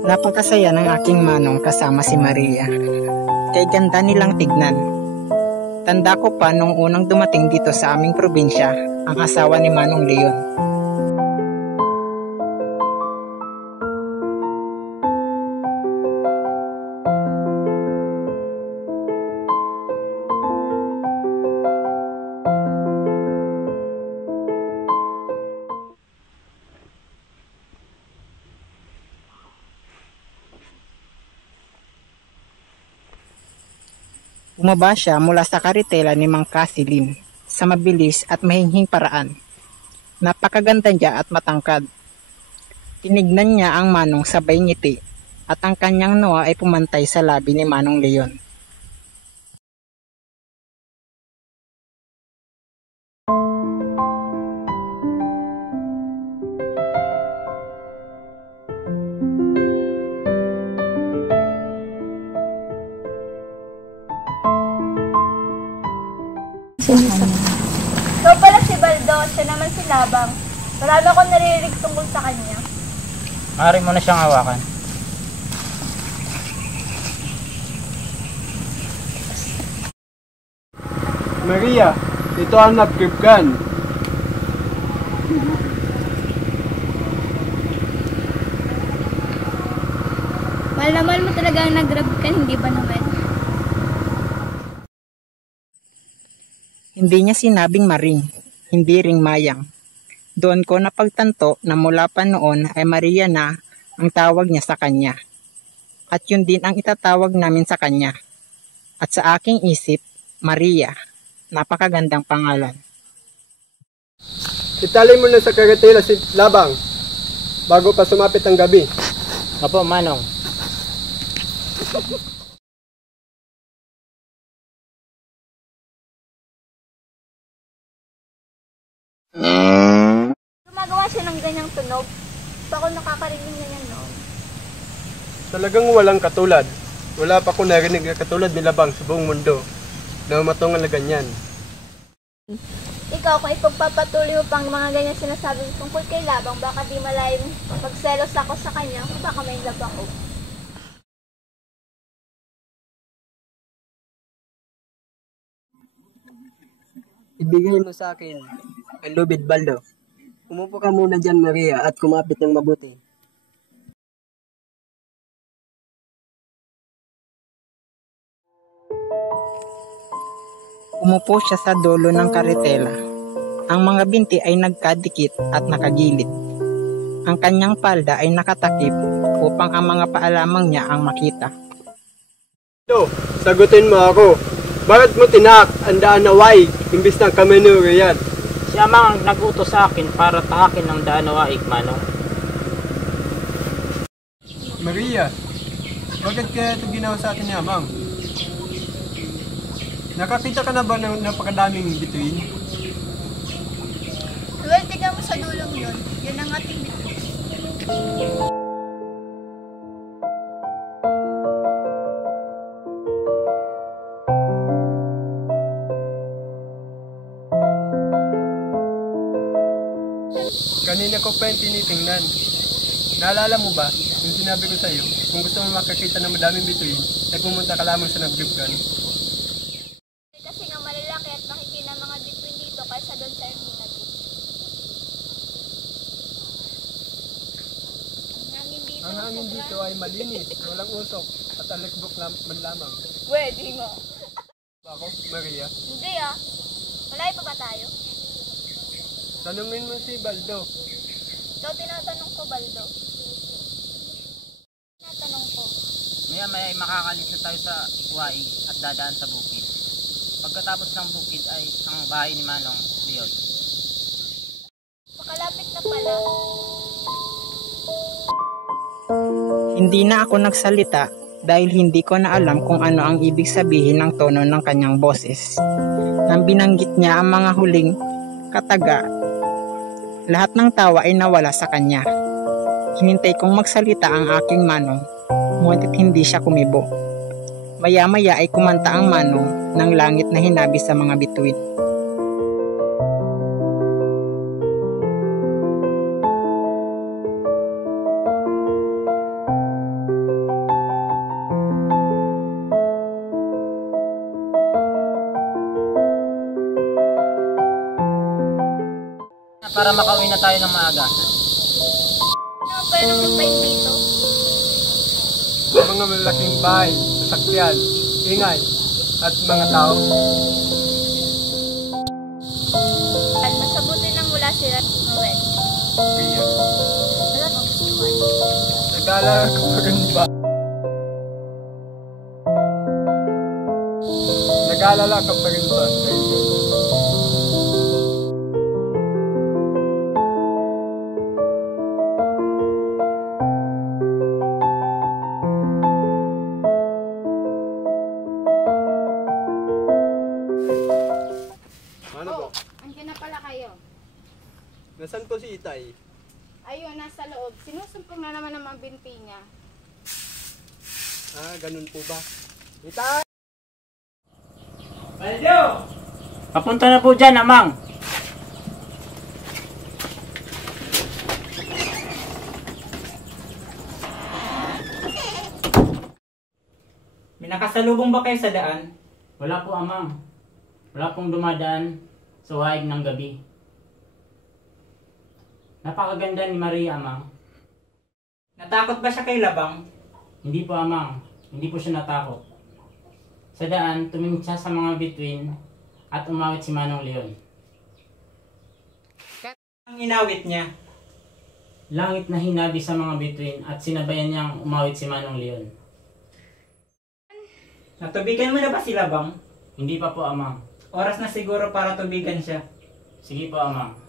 Napakasaya ng aking manong kasama si Maria. Kay ganda nilang tignan. Tanda ko pa nung unang dumating dito sa aming probinsya, ang asawa ni Manong Leon. Bumaba siya mula sa karitela ni Mang Kasilin sa mabilis at mahinhing paraan. Napakaganda niya at matangkad. Tinignan niya ang Manong sabay ngiti at ang kanyang noo ay pumantay sa labi ni Manong Leon. Ikaw pala si Baldo, siya naman si Labang. Marami akong naririnig tungkol sa kanya. Maaari mo na siyang hawakan. Maria, ito ang nag-gripgan. Mahal na mahal mo talaga ang nag-grab ka, hindi ba naman? Hindi niya sinabing Maring, hindi ring Mayang. Doon ko napagtanto na mula pa noon ay Maria na ang tawag niya sa kanya. At yun din ang itatawag namin sa kanya. At sa aking isip, Maria, napakagandang pangalan. Itali mo na sa karatela si Labang bago pa sumapit ang gabi. Opo, Manong. Gumagawa siya ng ganyang tunog. Pa ako nakakarinig na yan noon. Talagang walang katulad. Wala pa ko narinig na katulad ni Labang sa buong mundo na umatungan na ganyan. Ikaw, kung ipagpapatuloy mo pang mga ganyan sinasabi mo tungkol kay Labang, baka di malayong magselos ako sa kanya, baka may love ako. Ibigay mo sa akin ang lubid, Baldo. Umupo ka muna dyan, Maria, at kumapit ng mabuti. Umupo siya sa dulo ng karitela. Ang mga binti ay nagkadikit at nakagilid. Ang kanyang palda ay nakatakip upang ang mga paalamang niya ang makita. So, sagutin mo ako. Bakit mo tinak ang daan na waig imbis ng kameno riyan? Siya mang ang nag-utos sa akin para tahakin ng daan na waig, Manong. Maria, bakit kaya ito ginawa sa atin ni Amang? Nakakita ka na ba ng napakadaming bituin? Well, tignan mo sa dulong yun. Yun ang ating bituin. Kanina ko pa yung tinitingnan. Naalala mo ba, yung sinabi ko sa'yo, kung gusto mo makakita ng madaming bituin, ay pumunta ka lamang sa nag-gripgan. Kasi nga malalaki at makikita mga bituin dito kaysa doon sa Ermita Beach. Ang hangin dito ay malinis, walang usok, at alikbok man lamang. Pwede nga. Ako, Maria, Hindi ah. Malayo pa ba tayo? tanungin mo si Baldo. Ikaw tinatanong ko, Baldo. Tinatanong ko. Maya-maya ay makakalis na tayo sa waig at dadaan sa bukid. Pagkatapos ng bukid ay ang bahay ni Manong Leon. Pakalapit na pala. Hindi na ako nagsalita dahil hindi ko na alam kung ano ang ibig sabihin ng tono ng kanyang boses. Nang binanggit niya ang mga huling kataga, lahat ng tawa ay nawala sa kanya. Hinintay kong magsalita ang aking Manong, ngunit hindi siya kumibo. Maya-maya ay kumanta ang Manong ng langit na hinabi sa mga bituin. para makauwi na tayo ng maaga. Ano ba yung nagpapain dito? Mga malaking bahay, sasakyan, ingay, at mga tao. At masabuti nang wala sila Noel. Kaya, Wala bang gustuhan? nag-aalala ka pa rin ba? Nag-aalala ka pa rin ba? Ano po? Andiyan na pala kayo. Nasaan po si Itay? Ayun, nasa loob. Sinusumpong na naman ang mga binti niya. Ah, ganun po ba? Itay! Papunta na po dyan, Amang. May nakasalubong ba kayo sa daan? Wala po, Amang. Wala pong dumadaan sa waig ng gabi. Napakaganda ni Maria, Amang. Natakot ba siya kay Labang? Hindi po, Amang. Hindi po siya natakot. Sa daan, tumingin siya sa mga bituin at umawit si Manong Leon. Ang inawit niya. Langit na hinabi sa mga bituin at sinabayan niyang umawit si Manong Leon. Natubigan mo na ba si Labang? Hindi pa po, Amang. Oras na siguro para tubigan siya. Sige po, Amang.